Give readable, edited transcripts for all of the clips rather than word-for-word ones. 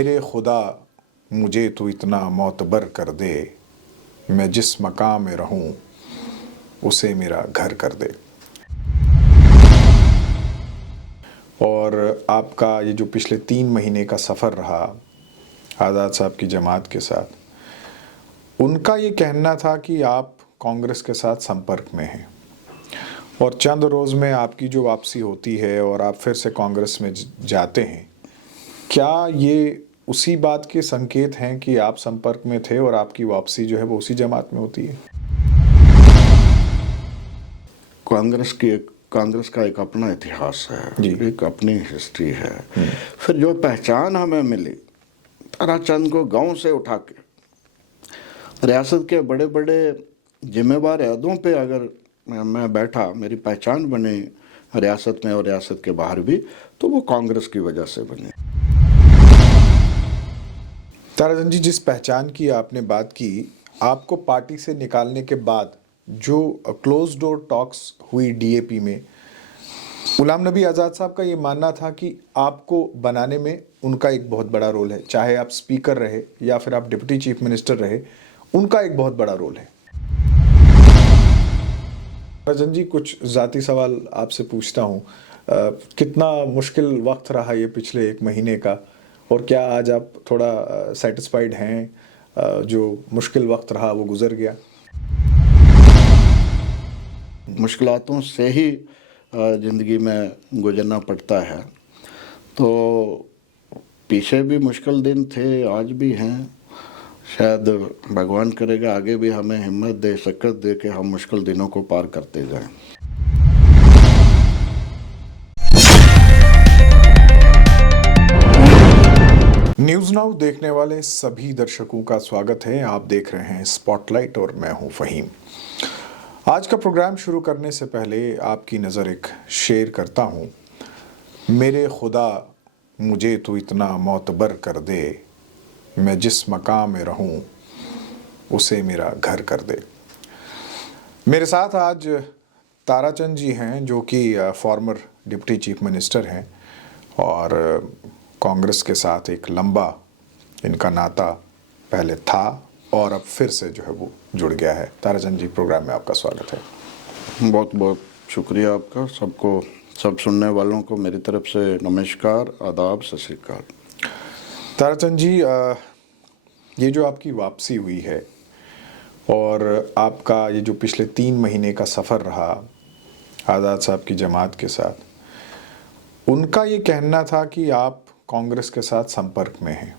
मेरे खुदा मुझे तो इतना मोतबर कर दे, मैं जिस मकाम में रहूं उसे मेरा घर कर दे। और आपका ये जो पिछले 3 महीने का सफ़र रहा आज़ाद साहब की जमात के साथ, उनका ये कहना था कि आप कांग्रेस के साथ संपर्क में हैं और चंद रोज़ में आपकी जो वापसी होती है और आप फिर से कांग्रेस में जाते हैं। क्या ये उसी बात के संकेत हैं कि आप संपर्क में थे और आपकी वापसी जो है वो उसी जमात में होती है? कांग्रेस का एक अपना इतिहास है, एक अपनी हिस्ट्री है। फिर जो पहचान हमें मिली ताराचंद को गांव से उठा के रियासत के बड़े बड़े जिम्मेवार अहदों पे अगर मैं बैठा, मेरी पहचान बनी रियासत में और रियासत के बाहर भी, तो वो कांग्रेस की वजह से बनी। ताराचंद जी, जिस पहचान की आपने बात की, आपको पार्टी से निकालने के बाद जो क्लोज डोर टॉक्स हुई डीएपी में, गुलाम नबी आज़ाद साहब का ये मानना था कि आपको बनाने में उनका एक बहुत बड़ा रोल है। चाहे आप स्पीकर रहे या फिर आप डिप्टी चीफ मिनिस्टर रहे, उनका एक बहुत बड़ा रोल है। ताराचंद जी, कुछ ज़ाती सवाल आपसे पूछता हूँ। कितना मुश्किल वक्त रहा ये पिछले 1 महीने का, और क्या आज आप थोड़ा सेटिस्फाइड हैं? जो मुश्किल वक्त रहा वो गुजर गया? मुश्किलातों से ही ज़िंदगी में गुजरना पड़ता है। तो पीछे भी मुश्किल दिन थे, आज भी हैं। शायद भगवान करेगा आगे भी हमें हिम्मत दे, शक्ति दे के हम मुश्किल दिनों को पार करते जाएं। न्यूज़ नाउ देखने वाले सभी दर्शकों का स्वागत है। आप देख रहे हैं स्पॉटलाइट और मैं हूं फ़हीम। आज का प्रोग्राम शुरू करने से पहले आपकी नज़र एक शेर करता हूं। मेरे खुदा मुझे तो इतना मोतबर कर दे, मैं जिस मकाम में रहूं उसे मेरा घर कर दे। मेरे साथ आज ताराचंद जी हैं, जो कि फॉर्मर डिप्टी चीफ मिनिस्टर हैं और कांग्रेस के साथ एक लंबा इनका नाता पहले था और अब फिर से जो है वो जुड़ गया है। ताराचंद जी, प्रोग्राम में आपका स्वागत है। बहुत बहुत शुक्रिया आपका। सबको, सब सुनने वालों को मेरी तरफ से नमस्कार, आदाब, सत श्री अकाल। ताराचंद जी, ये जो आपकी वापसी हुई है और आपका ये जो पिछले 3 महीने का सफ़र रहा आज़ाद साहब की जमात के साथ, उनका ये कहना था कि आप कांग्रेस के साथ संपर्क में हैं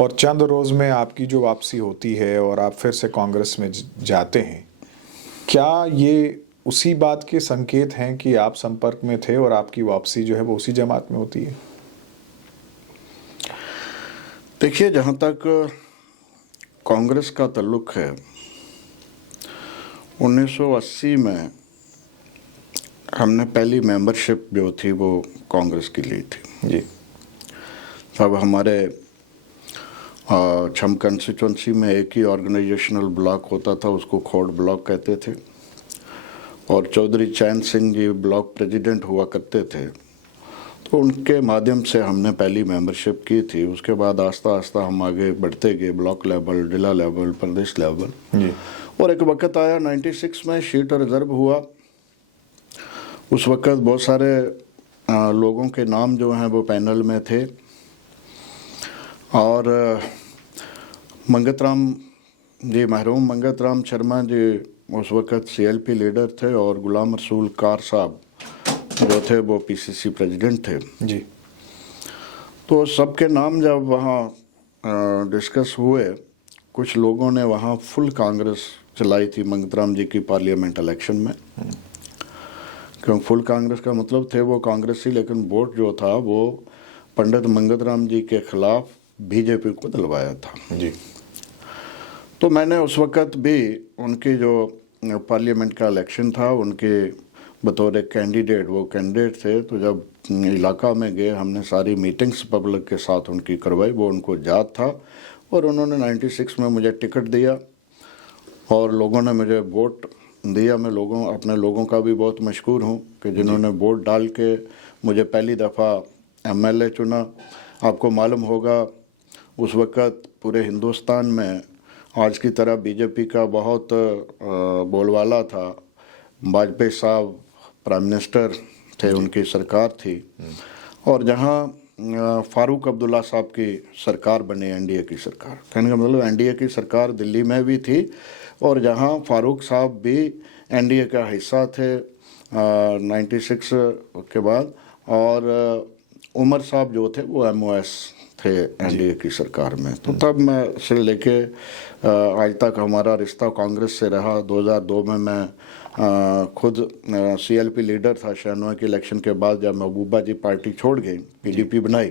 और चंद रोज़ में आपकी जो वापसी होती है और आप फिर से कांग्रेस में जाते हैं। क्या ये उसी बात के संकेत हैं कि आप संपर्क में थे और आपकी वापसी जो है वो उसी जमात में होती है? देखिए, जहाँ तक कांग्रेस का ताल्लुक है, 1980 में हमने पहली मेंबरशिप जो थी वो कांग्रेस की ली थी जी। तब हमारे छम कंस्टिट्यूंसी में एक ही ऑर्गेनाइजेशनल ब्लॉक होता था, उसको खोड़ ब्लॉक कहते थे, और चौधरी चैन सिंह जी ब्लॉक प्रेसिडेंट हुआ करते थे। तो उनके माध्यम से हमने पहली मेंबरशिप की थी। उसके बाद आस्ता आस्ता हम आगे बढ़ते गए, ब्लॉक लेवल, जिला लेवल, प्रदेश लेवल जी। और एक वक्त आया 96 में सीट रिजर्व हुआ। उस वक्त बहुत सारे लोगों के नाम जो हैं वो पैनल में थे और मंगतराम जी, मरहूम मंगतराम शर्मा जी उस वक्त सीएलपी लीडर थे और गुलाम रसूल कार साहब जो थे वो पीसीसी प्रेसिडेंट थे जी। तो सबके नाम जब वहाँ डिस्कस हुए, कुछ लोगों ने वहाँ फुल कांग्रेस चलाई थी मंगतराम जी की पार्लियामेंट इलेक्शन में। क्योंकि फुल कांग्रेस का मतलब थे वो कांग्रेसी, लेकिन वोट जो था वो पंडित मंगतराम जी के खिलाफ बीजेपी को दिलवाया था जी। तो मैंने उस वक्त भी उनकी जो पार्लियामेंट का इलेक्शन था, उनके बतौर कैंडिडेट, वो कैंडिडेट थे, तो जब इलाका में गए हमने सारी मीटिंग्स पब्लिक के साथ उनकी करवाई। वो उनको याद था और उन्होंने 96 में मुझे टिकट दिया और लोगों ने मुझे वोट दिया। मैं अपने लोगों का भी बहुत मशकूर हूँ कि जिन्होंने वोट डाल के मुझे पहली दफ़ा एमएलए चुना। आपको मालूम होगा उस वक़्त पूरे हिंदुस्तान में आज की तरह बीजेपी का बहुत बोलबाला था। वाजपेयी साहब प्राइम मिनिस्टर थे, उनकी सरकार थी, और जहां फारूक अब्दुल्ला साहब की सरकार बनी, एनडीए की सरकार। कहने का मतलब एनडीए की सरकार दिल्ली में भी थी, और जहां फारूक साहब भी एनडीए का हिस्सा थे 96 के बाद, और उमर साहब जो थे वो एमओएस थे एनडीए की सरकार में। तो तब मैं से लेके आज तक हमारा रिश्ता कांग्रेस से रहा। 2002 में मैं खुद सीएलपी लीडर था। 96 के इलेक्शन के बाद जब महबूबा जी पार्टी छोड़ गई, पीडीपी बनाई,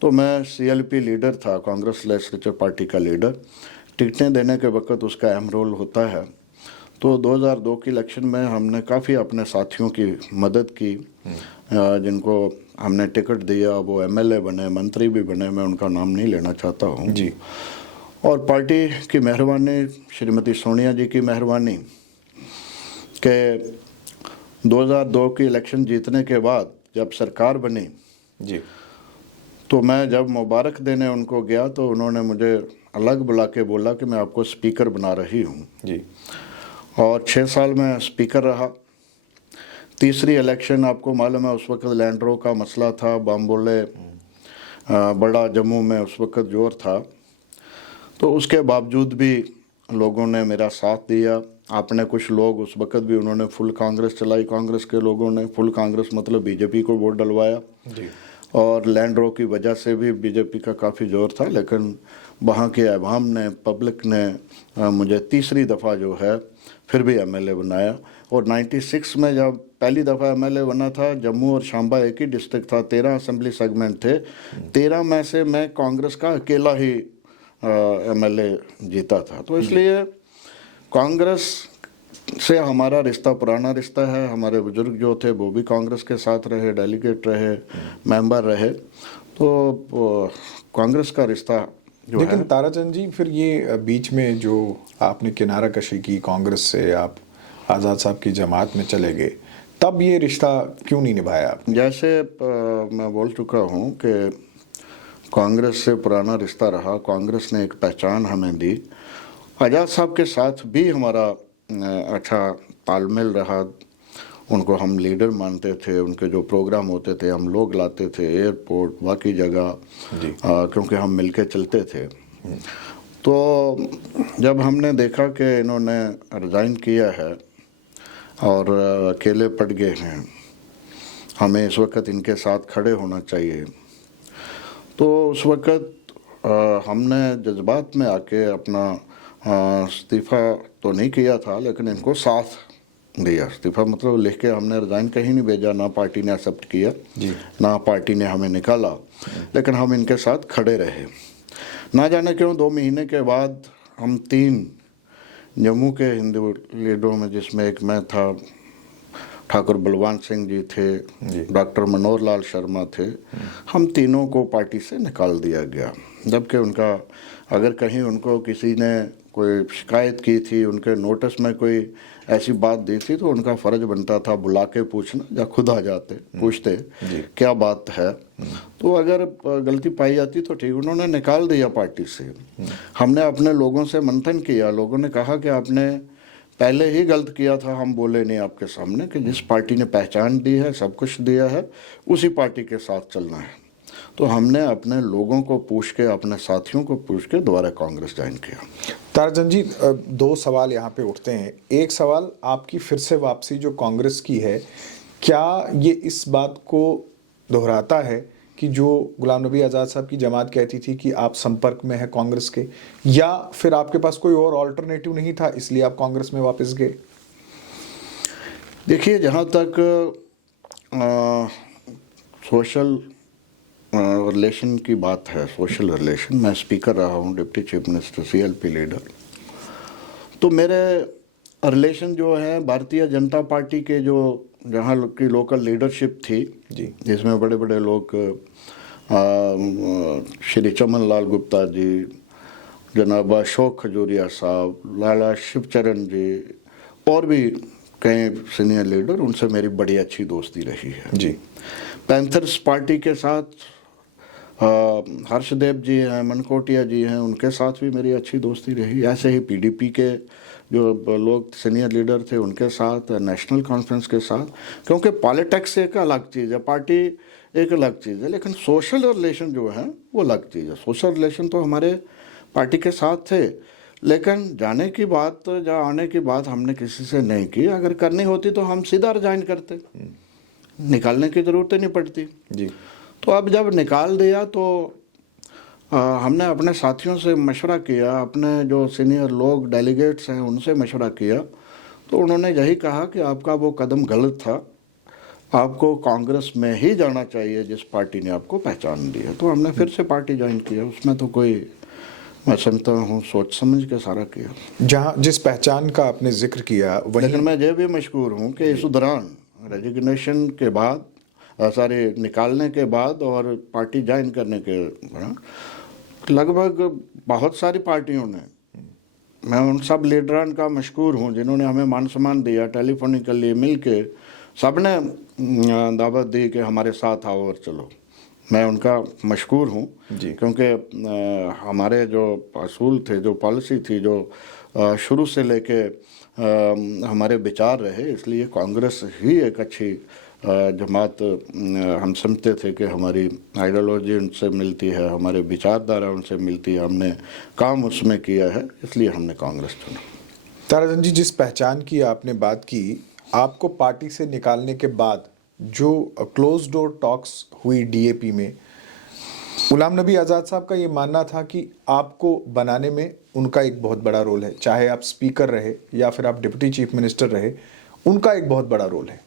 तो मैं सीएलपी लीडर था, कांग्रेस लेजिस्लेचर पार्टी का लीडर। टिकटें देने के वक्त उसका अहम रोल होता है। तो 2002 के इलेक्शन में हमने काफ़ी अपने साथियों की मदद की, जिनको हमने टिकट दिया, वो एमएलए बने, मंत्री भी बने, मैं उनका नाम नहीं लेना चाहता हूँ जी। और पार्टी की मेहरबानी, श्रीमती सोनिया जी की मेहरबानी के 2002 की इलेक्शन जीतने के बाद जब सरकार बनी जी, तो मैं जब मुबारक देने उनको गया तो उन्होंने मुझे अलग बुला के बोला कि मैं आपको स्पीकर बना रही हूँ जी। और 6 साल में स्पीकर रहा। तीसरी इलेक्शन आपको मालूम है, उस वक्त लैंड रो का मसला था, बाम्बोले बड़ा जम्मू में उस वक्त जोर था। तो उसके बावजूद भी लोगों ने मेरा साथ दिया। आपने कुछ लोग उस वक्त भी उन्होंने फुल कांग्रेस चलाई, कांग्रेस के लोगों ने फुल कांग्रेस मतलब बीजेपी को वोट डलवाया जी। और लैंड रो की वजह से भी बीजेपी का काफ़ी जोर था, लेकिन वहाँ के अवाम ने, पब्लिक ने मुझे तीसरी दफ़ा जो है फिर भी एमएलए बनाया। और 96 में जब पहली दफ़ा एमएलए बना था, जम्मू और शांबा एक ही डिस्ट्रिक्ट था, 13 असेंबली सेगमेंट थे, 13 में से मैं कांग्रेस का अकेला ही एमएलए जीता था। तो इसलिए कांग्रेस से हमारा रिश्ता पुराना रिश्ता है। हमारे बुजुर्ग जो थे वो भी कांग्रेस के साथ रहे, डेलीगेट रहे, मेंबर रहे, तो कांग्रेस का रिश्ता जो है। लेकिन ताराचंद जी, फिर ये बीच में जो आपने किनारा कशी की कांग्रेस से, आप आज़ाद साहब की जमात में चले गए, तब ये रिश्ता क्यों नहीं निभाया? जैसे मैं बोल चुका हूँ कि कांग्रेस से पुराना रिश्ता रहा, कांग्रेस ने एक पहचान हमें दी। आज़ाद साहब के साथ भी हमारा अच्छा तालमेल रहा। उनको हम लीडर मानते थे, उनके जो प्रोग्राम होते थे हम लोग लाते थे, एयरपोर्ट बाकी जगह, क्योंकि हम मिलके चलते थे। तो जब हमने देखा कि इन्होंने रिज़ाइन किया है और अकेले पड़ गए हैं, हमें इस वक्त इनके साथ खड़े होना चाहिए, तो उस वक्त हमने जज्बात में आके अपना इस्तीफ़ा तो नहीं किया था, लेकिन इनको साथ दिया। इस्तीफ़ा मतलब लिख के हमने रिज़ाइन कहीं नहीं भेजा, ना पार्टी ने एक्सेप्ट किया ना पार्टी ने हमें निकाला, लेकिन हम इनके साथ खड़े रहे। ना जाने क्यों 2 महीने के बाद हम 3 जम्मू के हिंदू लीडरों में, जिसमें एक मैं था, ठाकुर बलवान सिंह जी थे, डॉक्टर मनोहर लाल शर्मा थे, हम तीनों को पार्टी से निकाल दिया गया। जबकि उनका, अगर कहीं उनको किसी ने कोई शिकायत की थी, उनके नोटिस में कोई ऐसी बात दी थी, तो उनका फ़र्ज बनता था बुला के पूछना, या खुद आ जाते पूछते क्या बात है। तो अगर गलती पाई जाती तो ठीक, उन्होंने निकाल दिया पार्टी से। हमने अपने लोगों से मंथन किया, लोगों ने कहा कि आपने पहले ही गलत किया था, हम बोले नहीं आपके सामने कि जिस पार्टी ने पहचान दी है, सब कुछ दिया है, उसी पार्टी के साथ चलना है। तो हमने अपने लोगों को पूछ के, अपने साथियों को पूछ के दोबारा कांग्रेस ज्वाइन किया। ताराचंद जी, 2 सवाल यहाँ पे उठते हैं। एक सवाल, आपकी फिर से वापसी जो कांग्रेस की है, क्या ये इस बात को दोहराता है कि जो गुलाम नबी आज़ाद साहब की जमात कहती थी कि आप संपर्क में हैं कांग्रेस के, या फिर आपके पास कोई और ऑल्टरनेटिव नहीं था इसलिए आप कांग्रेस में वापस गए? देखिए, जहाँ तक सोशल रिलेशन की बात है, सोशल रिलेशन, मैं स्पीकर रहा हूँ, deputy chief minister, CLP leader, तो मेरे रिलेशन जो है भारतीय जनता पार्टी के जो जहाँ की लोकल लीडरशिप थी जी, जिसमें बड़े बड़े लोग, श्री चमन लाल गुप्ता जी, जनाब अशोक खजूरिया साहब, लाला शिवचरण जी, और भी कई सीनियर लीडर, उनसे मेरी बड़ी अच्छी दोस्ती रही है जी। पैंथर्स पार्टी के साथ हर्षदेव जी हैं, मनकोटिया जी हैं, उनके साथ भी मेरी अच्छी दोस्ती रही। ऐसे ही पीडीपी के जो लोग सीनियर लीडर थे उनके साथ, नेशनल कॉन्फ्रेंस के साथ, क्योंकि पॉलिटिक्स एक अलग चीज़ है, पार्टी एक अलग चीज़ है, लेकिन सोशल रिलेशन जो है वो अलग चीज़ है। सोशल रिलेशन तो हमारे पार्टी के साथ थे, लेकिन जाने की बात या आने की बात हमने किसी से नहीं की। अगर करनी होती तो हम सीधा रिजाइन करते, निकालने की ज़रूरत ही नहीं पड़ती जी। तो अब जब निकाल दिया तो हमने अपने साथियों से मशवरा किया, अपने जो सीनियर लोग डेलीगेट्स हैं उनसे मशवरा किया, तो उन्होंने यही कहा कि आपका वो कदम गलत था, आपको कांग्रेस में ही जाना चाहिए जिस पार्टी ने आपको पहचान दी है। तो हमने फिर से पार्टी ज्वाइन किया। उसमें तो कोई, मैं समझता हूँ, सोच समझ के सारा किया। जहाँ जिस पहचान का आपने जिक्र किया वहीं लेकिन मैं ये भी मशहूर हूँ कि इस दौरान रेजिग्नेशन के बाद, सारे निकालने के बाद और पार्टी ज्वाइन करने के दौरान लगभग बहुत सारी पार्टियों ने, मैं उन सब लीडरान का मशहूर हूँ जिन्होंने हमें मान सम्मान दिया, टेलीफोनिकली मिल के सब ने दावत दी कि हमारे साथ आओ और चलो। मैं उनका मशहूर हूँ क्योंकि हमारे जो असूल थे, जो पॉलिसी थी, जो शुरू से लेके हमारे विचार रहे, इसलिए कांग्रेस ही एक अच्छी जमात हम समझते थे कि हमारी आइडियोलॉजी उनसे मिलती है, हमारे विचारधारा उनसे मिलती है, हमने काम उसमें किया है, इसलिए हमने कांग्रेस चुना। ताराचंद जी, जिस पहचान की आपने बात की, आपको पार्टी से निकालने के बाद जो क्लोज डोर टॉक्स हुई डीएपी में, गुलाम नबी आज़ाद साहब का ये मानना था कि आपको बनाने में उनका एक बहुत बड़ा रोल है, चाहे आप स्पीकर रहे या फिर आप डिप्टी चीफ मिनिस्टर रहे, उनका एक बहुत बड़ा रोल है।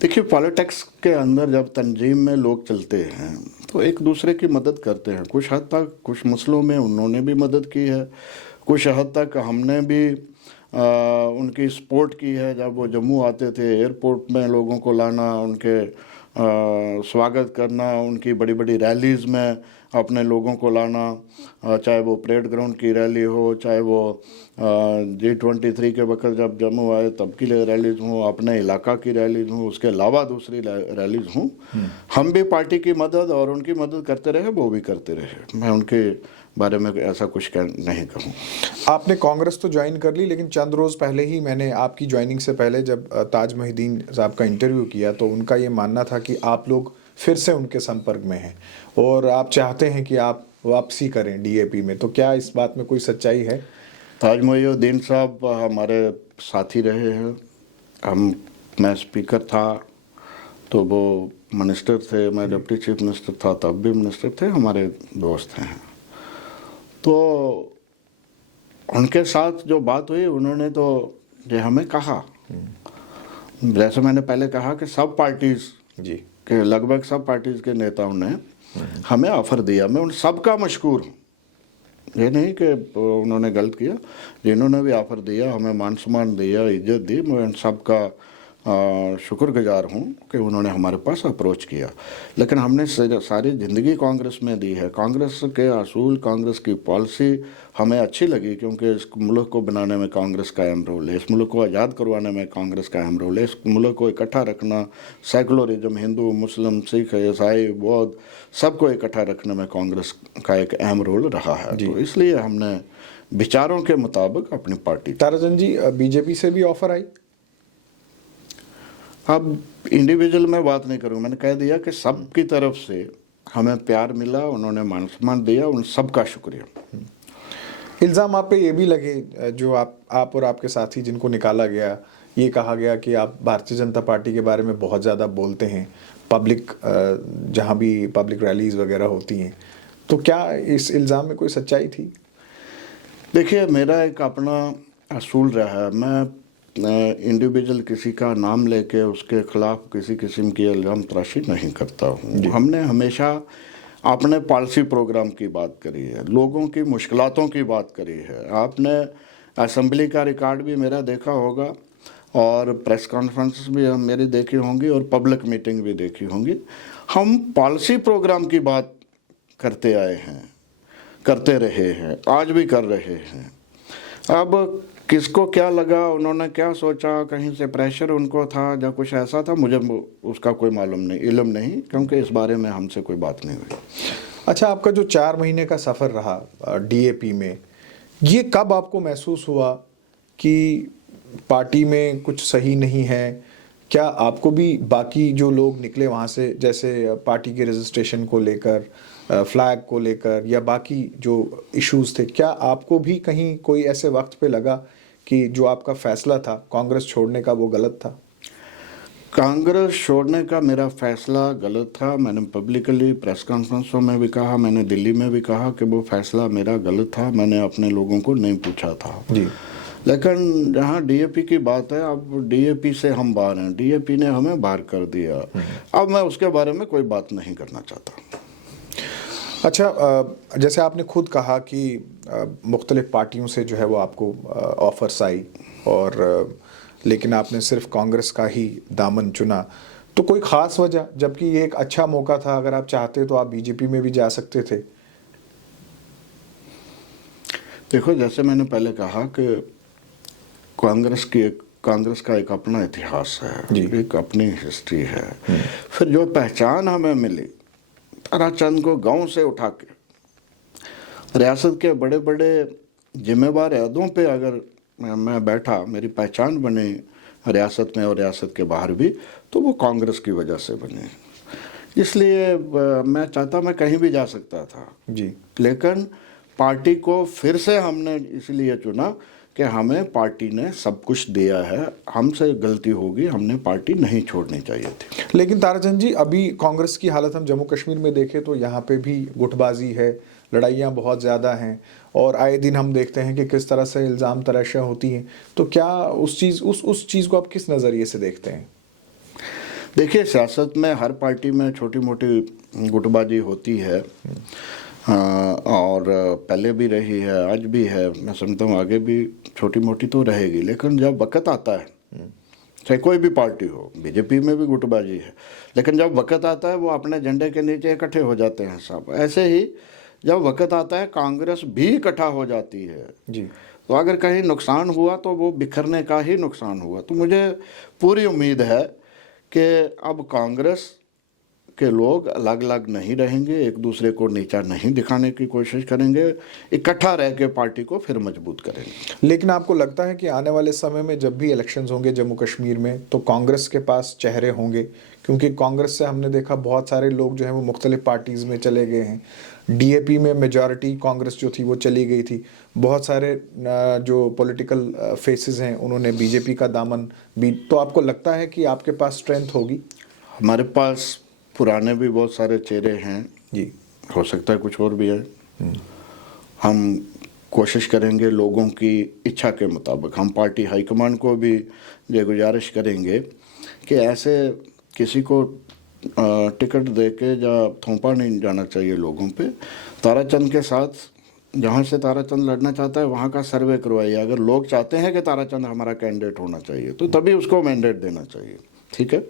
देखिए, पॉलिटिक्स के अंदर जब तंजीम में लोग चलते हैं तो एक दूसरे की मदद करते हैं। कुछ हद तक कुछ मसलों में उन्होंने भी मदद की है, कुछ हद तक हमने भी उनकी सपोर्ट की है। जब वो जम्मू आते थे, एयरपोर्ट में लोगों को लाना, उनके स्वागत करना, उनकी बड़ी बड़ी रैलीज़ में अपने लोगों को लाना, चाहे वो परेड ग्राउंड की रैली हो, चाहे वो G23 के वक्त जब जम्मू आए तब की रैलीज हों, अपने इलाका की रैलीज हों, उसके अलावा दूसरी रैलीज हों, हम भी पार्टी की मदद और उनकी मदद करते रहे, वो भी करते रहे। मैं उनके बारे में ऐसा कुछ नहीं कहूँ। आपने कांग्रेस तो ज्वाइन कर ली, लेकिन चंद रोज़ पहले ही मैंने आपकी ज्वाइनिंग से पहले जब ताज मोहिद्दीन साहब का इंटरव्यू किया तो उनका ये मानना था कि आप लोग फिर से उनके संपर्क में हैं और आप चाहते हैं कि आप वापसी करें डीएपी में, तो क्या इस बात में कोई सच्चाई है? ताज मोहिद्दीन साहब हमारे साथी रहे हैं। मैं स्पीकर था तो वो मिनिस्टर थे, मैं डिप्टी चीफ मिनिस्टर था तब भी मिनिस्टर थे, हमारे दोस्त हैं। तो उनके साथ जो बात हुई, उन्होंने तो ये हमें कहा, जैसे मैंने पहले कहा कि सब पार्टीज जी के, लगभग सब पार्टीज के नेताओं ने हमें ऑफर दिया। मैं उन सब का मशकूर हूँ, ये नहीं कि उन्होंने गलत किया। जिन्होंने भी ऑफर दिया, हमें मान सम्मान दिया, इज्जत दी, मैं उन सब का शुक्रगुजार हूँ कि उन्होंने हमारे पास अप्रोच किया। लेकिन हमने सारी ज़िंदगी कांग्रेस में दी है। कांग्रेस के असूल, कांग्रेस की पॉलिसी हमें अच्छी लगी क्योंकि इस मुल्क को बनाने में कांग्रेस का अहम रोल है, इस मुल्क को आज़ाद करवाने में कांग्रेस का अहम रोल है, इस मुल्क को इकट्ठा रखना, सेकुलरिज्म, हिंदू, मुस्लिम, सिख, ईसाई, बौद्ध, सबको इकट्ठा रखने में कांग्रेस का एक अहम रोल रहा है। तो इसलिए हमने विचारों के मुताबिक अपनी पार्टी। ताराचंद जी, बीजेपी से भी ऑफर आई? अब इंडिविजुअल में बात नहीं करूँ, मैंने कह दिया कि सबकी तरफ से हमें प्यार मिला, उन्होंने मान सम्मान दिया, उन सब का शुक्रिया। इल्ज़ाम आप पे ये भी लगे, जो आप और आपके साथी जिनको निकाला गया, ये कहा गया कि आप भारतीय जनता पार्टी के बारे में बहुत ज़्यादा बोलते हैं, पब्लिक जहाँ भी पब्लिक रैलीज़ वगैरह होती हैं, तो क्या इस इल्ज़ाम में कोई सच्चाई थी? देखिए, मेरा एक अपना असूल रहा है, मैं इंडिविजुअल किसी का नाम लेके उसके खिलाफ किसी किस्म की इल्ज़ाम तराशी नहीं करता हूँ। हमने हमेशा अपने पॉलिसी प्रोग्राम की बात करी है, लोगों की मुश्किलातों की बात करी है। आपने असेंबली का रिकॉर्ड भी मेरा देखा होगा और प्रेस कॉन्फ्रेंस भी मेरी देखी होंगी और पब्लिक मीटिंग भी देखी होंगी। हम पॉलिसी प्रोग्राम की बात करते आए हैं, करते रहे हैं, आज भी कर रहे हैं। अब किसको क्या लगा, उन्होंने क्या सोचा, कहीं से प्रेशर उनको था या कुछ ऐसा था, मुझे उसका कोई मालूम नहीं, इल्म नहीं, क्योंकि इस बारे में हमसे कोई बात नहीं हुई। अच्छा, आपका जो 4 महीने का सफ़र रहा डीएपी में, ये कब आपको महसूस हुआ कि पार्टी में कुछ सही नहीं है? क्या आपको भी बाकी जो लोग निकले वहाँ से, जैसे पार्टी के रजिस्ट्रेशन को लेकर, फ्लैग को लेकर, या बाकी जो इश्यूज थे, क्या आपको भी कहीं कोई ऐसे वक्त पे लगा कि जो आपका फैसला था कांग्रेस छोड़ने का वो गलत था? कांग्रेस छोड़ने का मेरा फैसला गलत था। मैंने पब्लिकली प्रेस कॉन्फ्रेंसों में भी कहा, मैंने दिल्ली में भी कहा कि वो फैसला मेरा गलत था, मैंने अपने लोगों को नहीं पूछा था जी। लेकिन जहाँ डीएपी की बात है, अब डीएपी से हम बाहर हैं, डीएपी ने हमें बाहर कर दिया। अब मैं उसके बारे में कोई बात नहीं करना चाहता। अच्छा, जैसे आपने खुद कहा कि मुख्तलिफ पार्टियों से जो है वो आपको ऑफर्स आई, और लेकिन आपने सिर्फ कांग्रेस का ही दामन चुना, तो कोई ख़ास वजह, जबकि ये एक अच्छा मौका था, अगर आप चाहते तो आप बीजेपी में भी जा सकते थे? देखो, जैसे मैंने पहले कहा कि कांग्रेस का एक अपना इतिहास है, एक अपनी हिस्ट्री है। फिर जो पहचान हमें मिली, ताराचंद को गांव से उठा के रियासत के बड़े बड़े जिम्मेवार अहदों पे अगर मैं बैठा, मेरी पहचान बने रियासत में और रियासत के बाहर भी, तो वो कांग्रेस की वजह से बने। इसलिए मैं चाहता मैं कहीं भी जा सकता था जी, लेकिन पार्टी को फिर से हमने इसलिए चुना कि हमें पार्टी ने सब कुछ दिया है, हमसे गलती होगी, हमने पार्टी नहीं छोड़नी चाहिए थी। लेकिन ताराचंद जी, अभी कांग्रेस की हालत हम जम्मू कश्मीर में देखें तो यहाँ पे भी गुटबाजी है, लड़ाइयाँ बहुत ज़्यादा हैं, और आए दिन हम देखते हैं कि किस तरह से इल्ज़ाम तराशियाँ होती हैं। तो क्या उस चीज़ को आप किस नज़रिए से देखते हैं? देखिए, सियासत में हर पार्टी में छोटी मोटी गुटबाजी होती है, और पहले भी रही है, आज भी है, मैं समझता हूँ आगे भी छोटी मोटी तो रहेगी। लेकिन जब वक्त आता है, चाहे कोई भी पार्टी हो, बीजेपी में भी गुटबाजी है, लेकिन जब वक्त आता है वो अपने झंडे के नीचे इकट्ठे हो जाते हैं सब। ऐसे ही जब वक्त आता है कांग्रेस भी इकट्ठा हो जाती है जी। तो अगर कहीं नुकसान हुआ तो वो बिखरने का ही नुकसान हुआ। तो मुझे पूरी उम्मीद है कि अब कांग्रेस के लोग अलग अलग नहीं रहेंगे, एक दूसरे को नीचा नहीं दिखाने की कोशिश करेंगे, इकट्ठा रह के पार्टी को फिर मजबूत करेंगे। लेकिन आपको लगता है कि आने वाले समय में जब भी इलेक्शंस होंगे जम्मू कश्मीर में, तो कांग्रेस के पास चेहरे होंगे? क्योंकि कांग्रेस से हमने देखा बहुत सारे लोग जो हैं वो मुख्तलिफ पार्टीज़ में चले गए हैं। डीएपी में मेजॉरिटी कांग्रेस जो थी वो चली गई थी, बहुत सारे जो पॉलिटिकल फेसेस हैं उन्होंने बीजेपी का दामन भी। तो आपको लगता है कि आपके पास स्ट्रेंथ होगी? हमारे पास पुराने भी बहुत सारे चेहरे हैं जी, हो सकता है कुछ और भी है। हम कोशिश करेंगे लोगों की इच्छा के मुताबिक, हम पार्टी हाईकमान को भी ये गुजारिश करेंगे कि ऐसे किसी को टिकट दे के या थोपा नहीं जाना चाहिए लोगों पे। ताराचंद के साथ जहाँ से ताराचंद लड़ना चाहता है वहाँ का सर्वे करवाइए। अगर लोग चाहते हैं कि ताराचंद हमारा कैंडिडेट होना चाहिए तो तभी उसको मैंडेट देना चाहिए, ठीक है,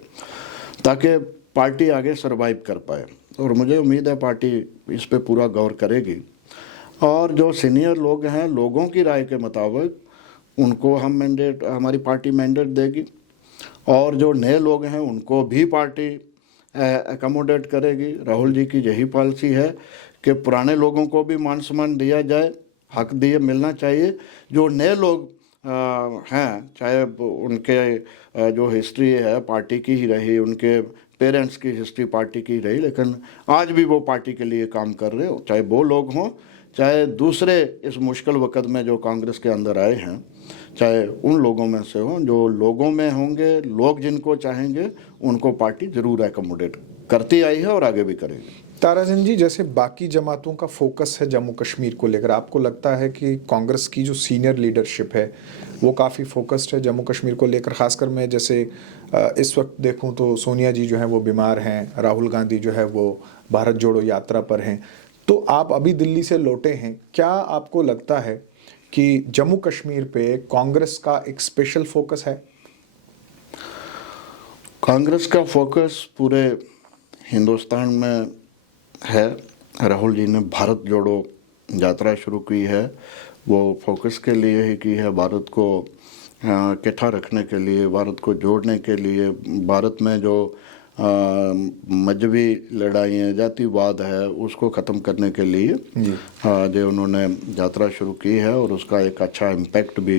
ताकि पार्टी आगे सरवाइव कर पाए। और मुझे उम्मीद है पार्टी इस पे पूरा गौर करेगी, और जो सीनियर लोग हैं लोगों की राय के मुताबिक उनको हम मैंडेट, हमारी पार्टी मैंडेट देगी, और जो नए लोग हैं उनको भी पार्टी एकोमोडेट करेगी। राहुल जी की यही पॉलिसी है कि पुराने लोगों को भी मान सम्मान दिया जाए, हक दिए मिलना चाहिए। जो नए लोग हैं, चाहे उनके जो हिस्ट्री है पार्टी की ही रही, उनके पेरेंट्स की हिस्ट्री पार्टी की रही, लेकिन आज भी वो पार्टी के लिए काम कर रहे हो, चाहे वो लोग हों चाहे दूसरे इस मुश्किल वक्त में जो कांग्रेस के अंदर आए हैं, चाहे उन लोगों में से हों। जो लोगों में होंगे, लोग जिनको चाहेंगे उनको पार्टी ज़रूर एकोमोडेट करती आई है और आगे भी करेगी। ताराचंद जी, जैसे बाकी जमातों का फोकस है जम्मू कश्मीर को लेकर, आपको लगता है कि कांग्रेस की जो सीनियर लीडरशिप है वो काफ़ी फोकस्ड है जम्मू कश्मीर को लेकर? खासकर मैं जैसे इस वक्त देखूं तो सोनिया जी जो हैं वो बीमार हैं, राहुल गांधी जो है वो भारत जोड़ो यात्रा पर हैं, तो आप अभी दिल्ली से लौटे हैं, क्या आपको लगता है कि जम्मू कश्मीर पे कांग्रेस का एक स्पेशल फोकस है? कांग्रेस का फोकस पूरे हिंदुस्तान में है। राहुल जी ने भारत जोड़ो यात्रा शुरू की है वो फोकस के लिए ही की है, भारत को इकट्ठा रखने के लिए, भारत को जोड़ने के लिए, भारत में जो मजहबी लड़ाइयाँ, जातिवाद है, उसको ख़त्म करने के लिए जो उन्होंने यात्रा शुरू की है, और उसका एक अच्छा इम्पैक्ट भी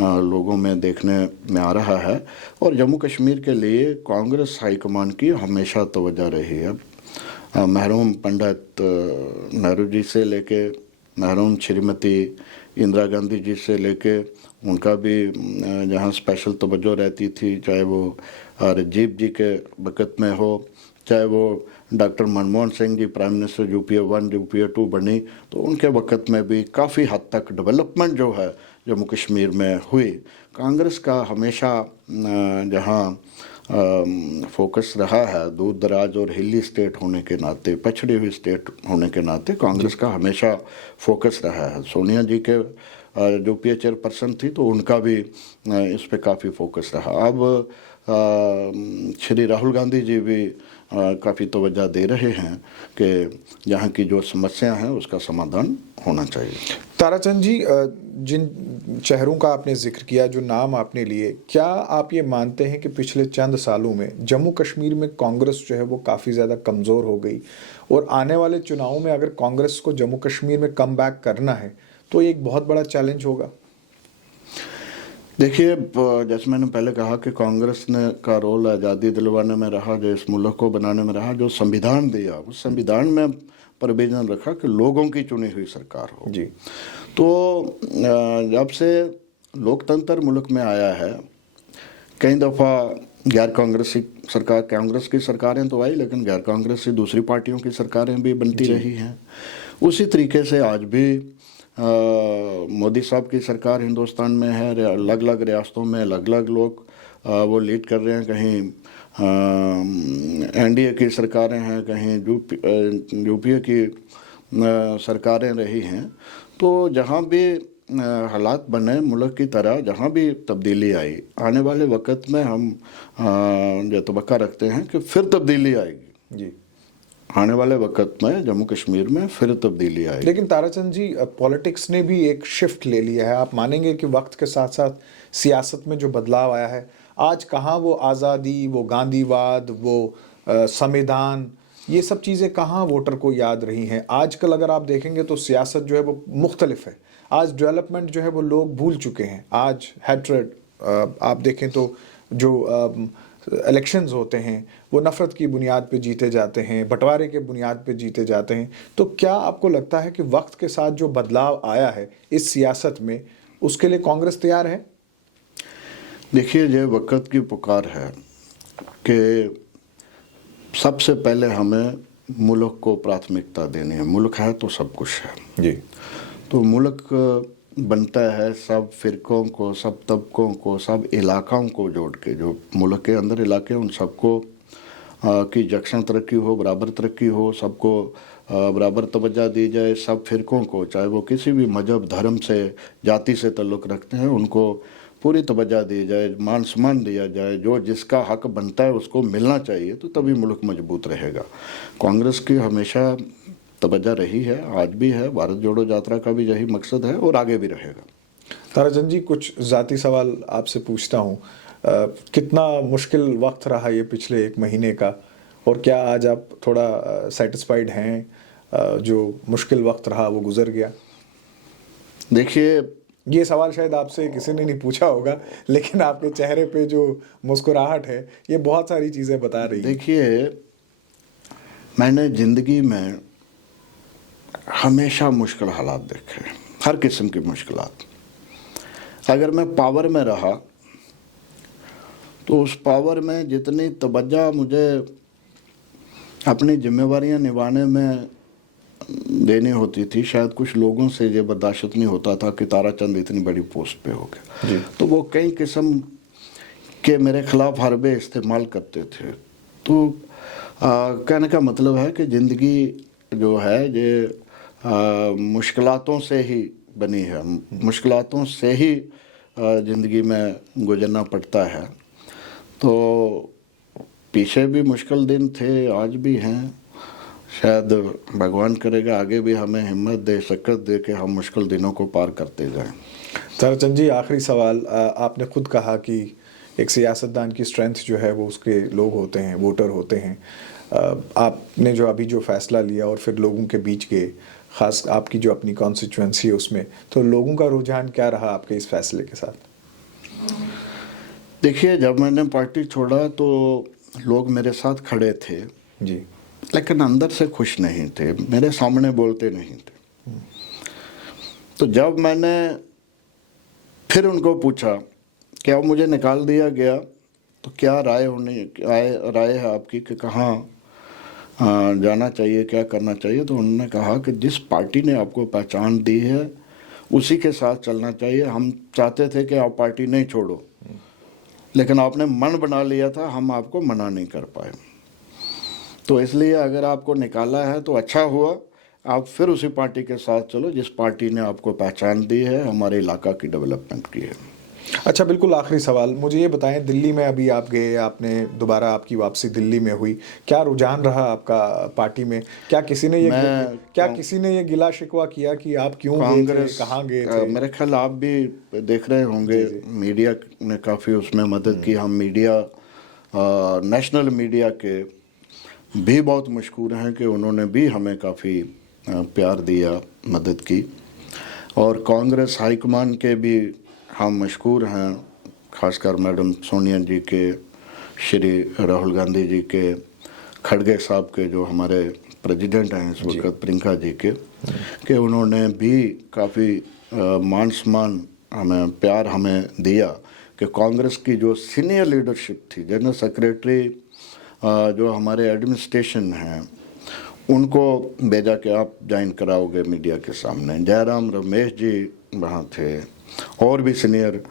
लोगों में देखने में आ रहा है। और जम्मू कश्मीर के लिए कांग्रेस हाईकमान की हमेशा तवज्जो रही है। मरहूम पंडित नेहरू जी से लेके मरहूम श्रीमती इंदिरा गांधी जी से लेके उनका भी जहाँ स्पेशल तवज्जो रहती थी, चाहे वो राजीव जी के वक़्त में हो, चाहे वो doctor Manmohan Singh ji prime minister UPA 1 UPA 2 बनी, तो उनके वक़्त में भी काफ़ी हद तक डेवलपमेंट जो है जम्मू कश्मीर में हुई। कांग्रेस का हमेशा जहाँ फोकस रहा है, दूर दराज और हिली स्टेट होने के नाते, पछड़ी हुई स्टेट होने के नाते कांग्रेस का हमेशा फोकस रहा है। सोनिया जी के यूपीए चेयरपर्सन थी, तो उनका भी इस पे काफ़ी फोकस रहा। अब श्री राहुल गांधी जी भी काफ़ी तवज्जो दे रहे हैं कि यहाँ की जो समस्या हैं उसका समाधान होना चाहिए। ताराचंद जी, जिन शहरों का आपने जिक्र किया, जो नाम आपने लिए, क्या आप ये मानते हैं कि पिछले चंद सालों में जम्मू कश्मीर में कांग्रेस जो है वो काफ़ी ज़्यादा कमज़ोर हो गई, और आने वाले चुनावों में अगर कांग्रेस को जम्मू कश्मीर में कम बैक करना है तो ये एक बहुत बड़ा चैलेंज होगा? देखिए, जैसे मैंने पहले कहा कि कांग्रेस ने का रोल आज़ादी दिलवाने में रहा, जो इस मुल्क को बनाने में रहा, जो संविधान दिया उस संविधान में प्रोविजन रखा कि लोगों की चुनी हुई सरकार हो जी। तो जब से लोकतंत्र मुल्क में आया है, कई दफ़ा गैर कांग्रेसी सरकार, कांग्रेस की सरकारें तो आई, लेकिन गैर कांग्रेसी दूसरी पार्टियों की सरकारें भी बनती रही हैं। उसी तरीके से आज भी मोदी साहब की सरकार हिंदुस्तान में है, अलग अलग रियासतों में अलग अलग लोग वो लीड कर रहे हैं। कहीं एनडीए की सरकारें हैं, कहीं यूपीए की सरकारें रही हैं। तो जहाँ भी हालात बने मुल्क की तरह, जहाँ भी तब्दीली आई, आने वाले वक्त में हम जो तवक्का रखते हैं कि फिर तब्दीली आएगी। जी, आने वाले वक्त में जम्मू कश्मीर में फिर तब्दीली आएगी। लेकिन ताराचंद जी, पॉलिटिक्स ने भी एक शिफ्ट ले लिया है। आप मानेंगे कि वक्त के साथ साथ सियासत में जो बदलाव आया है, आज कहाँ वो आज़ादी, वो गांधीवाद, वो संविधान, ये सब चीज़ें कहाँ वोटर को याद रही हैं? आजकल अगर आप देखेंगे तो सियासत जो है वो मुख्तलिफ है। आज डेवलपमेंट जो है वो लोग भूल चुके हैं। आज हैट्रेड, आप देखें तो जो इलेक्शंस होते हैं वो नफ़रत की बुनियाद पे जीते जाते हैं, बंटवारे के बुनियाद पे जीते जाते हैं। तो क्या आपको लगता है कि वक्त के साथ जो बदलाव आया है इस सियासत में, उसके लिए कांग्रेस तैयार है? देखिए, ये वक्त की पुकार है कि सबसे पहले हमें मुल्क को प्राथमिकता देनी है। मुल्क है तो सब कुछ है जी। तो मुल्क बनता है सब फिरकों को, सब तबकों को, सब इलाक़ों को जोड़ के। जो मुल्क के अंदर इलाके, उन सबको की यकसन तरक्की हो, बराबर तरक्की हो, सबको बराबर तवज्जो दी जाए। सब फिरकों को, चाहे वो किसी भी मजहब, धर्म से, जाति से ताल्लुक़ रखते हैं, उनको पूरी तवज्जो दी जाए, मान सम्मान दिया जाए। जो जिसका हक बनता है उसको मिलना चाहिए, तो तभी मुल्क मजबूत रहेगा। कांग्रेस की हमेशा तवज्जो रही है, आज भी है। भारत जोड़ो यात्रा का भी यही मकसद है और आगे भी रहेगा। ताराचंद जी, कुछ ज़ाती सवाल आपसे पूछता हूँ। कितना मुश्किल वक्त रहा ये पिछले 1 महीने का, और क्या आज आप थोड़ा सेटिस्फाइड हैं? जो मुश्किल वक्त रहा वो गुजर गया? देखिए, ये सवाल शायद आपसे किसी ने नहीं पूछा होगा, लेकिन आपके चेहरे पे जो मुस्कुराहट है ये बहुत सारी चीज़ें बता रही है। देखिए, मैंने ज़िंदगी में हमेशा मुश्किल हालात देखे, हर किस्म की मुश्किलात। अगर मैं पावर में रहा तो उस पावर में जितनी तवज्जो मुझे अपनी जिम्मेवारियां निभाने में देनी होती थी, शायद कुछ लोगों से ये बर्दाश्त नहीं होता था कि ताराचंद इतनी बड़ी पोस्ट पे हो गया। तो वो कई किस्म के मेरे खिलाफ हरबे इस्तेमाल करते थे। तो कहने का मतलब है कि ज़िंदगी जो है ये मुश्किलातों से ही बनी है, मुश्किलातों से ही ज़िंदगी में गुजरना पड़ता है। तो पीछे भी मुश्किल दिन थे, आज भी हैं। शायद भगवान करेगा आगे भी हमें हिम्मत दे, शक्ति दे के हम मुश्किल दिनों को पार करते जाएं। ताराचंद जी, आखिरी सवाल, आपने खुद कहा कि एक सियासतदान की स्ट्रेंथ जो है वो उसके लोग होते हैं, वोटर होते हैं। आपने जो अभी जो फैसला लिया और फिर लोगों के बीच गए, ख़ास आपकी जो अपनी कॉन्स्टिट्यूंसी है उसमें, तो लोगों का रुझान क्या रहा आपके इस फैसले के साथ? देखिए, जब मैंने पार्टी छोड़ा तो लोग मेरे साथ खड़े थे जी। लेकिन अंदर से खुश नहीं थे, मेरे सामने बोलते नहीं थे। तो जब मैंने फिर उनको पूछा कि अब मुझे निकाल दिया गया तो क्या राय है आपकी कि कहाँ जाना चाहिए, क्या करना चाहिए, तो उन्होंने कहा कि जिस पार्टी ने आपको पहचान दी है उसी के साथ चलना चाहिए। हम चाहते थे कि आप पार्टी नहीं छोड़ो, लेकिन आपने मन बना लिया था, हम आपको मना नहीं कर पाए। तो इसलिए अगर आपको निकाला है तो अच्छा हुआ, आप फिर उसी पार्टी के साथ चलो जिस पार्टी ने आपको पहचान दी है, हमारे इलाका की डेवलपमेंट की है। अच्छा, बिल्कुल आखिरी सवाल, मुझे ये बताएं, दिल्ली में अभी आप गए, आपने दोबारा आपकी वापसी दिल्ली में हुई, क्या रुझान रहा आपका पार्टी में? क्या किसी ने ये गिला शिकवा किया कि आप क्यों गए थे, कहाँ गए थे? मेरे ख्याल आप भी देख रहे होंगे, मीडिया ने काफ़ी उसमें मदद की। हम मीडिया, नेशनल मीडिया के भी बहुत मशहूर हैं कि उन्होंने भी हमें काफ़ी प्यार दिया, मदद की। और कांग्रेस हाईकमान के भी हम मशहूर हैं, खासकर मैडम सोनिया जी के, श्री राहुल गांधी जी के, खड़गे साहब के जो हमारे प्रेसिडेंट हैं इस वक्त, प्रियंका जी के, कि उन्होंने भी काफ़ी मान सम्मान, हमें प्यार हमें दिया कि कांग्रेस की जो सीनियर लीडरशिप थी, जनरल सेक्रेटरी, जो हमारे एडमिनिस्ट्रेशन हैं, उनको भेजा कि आप ज्वाइन कराओगे मीडिया के सामने। जयराम रमेश जी वहाँ थे और भी सीनियर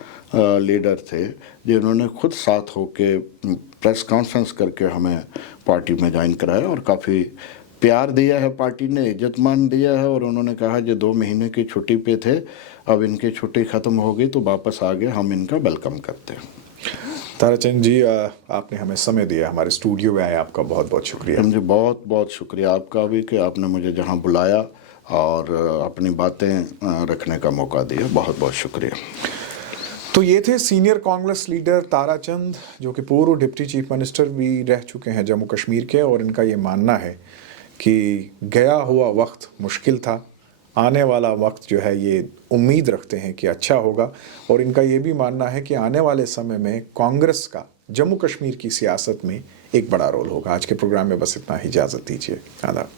लीडर थे जिन्होंने खुद साथ होके प्रेस कॉन्फ्रेंस करके हमें पार्टी में ज्वाइन कराया और काफ़ी प्यार दिया है, पार्टी ने इज्जत मान दिया है। और उन्होंने कहा जो 2 महीने की छुट्टी पे थे, अब इनकी छुट्टी ख़त्म हो गई तो वापस आ गए, हम इनका वेलकम करते हैं। ताराचंद जी, आपने हमें समय दिया, हमारे स्टूडियो में आए, आपका बहुत बहुत शुक्रिया। मुझे बहुत बहुत शुक्रिया आपका भी कि आपने मुझे जहाँ बुलाया और अपनी बातें रखने का मौका दिया, बहुत बहुत शुक्रिया। तो ये थे सीनियर कांग्रेस लीडर ताराचंद, जो कि पूर्व डिप्टी चीफ मिनिस्टर भी रह चुके हैं जम्मू कश्मीर के, और इनका ये मानना है कि गया हुआ वक्त मुश्किल था, आने वाला वक्त जो है ये उम्मीद रखते हैं कि अच्छा होगा। और इनका ये भी मानना है कि आने वाले समय में कांग्रेस का जम्मू कश्मीर की सियासत में एक बड़ा रोल होगा। आज के प्रोग्राम में बस इतना ही, इजाज़त दीजिए, आदाब।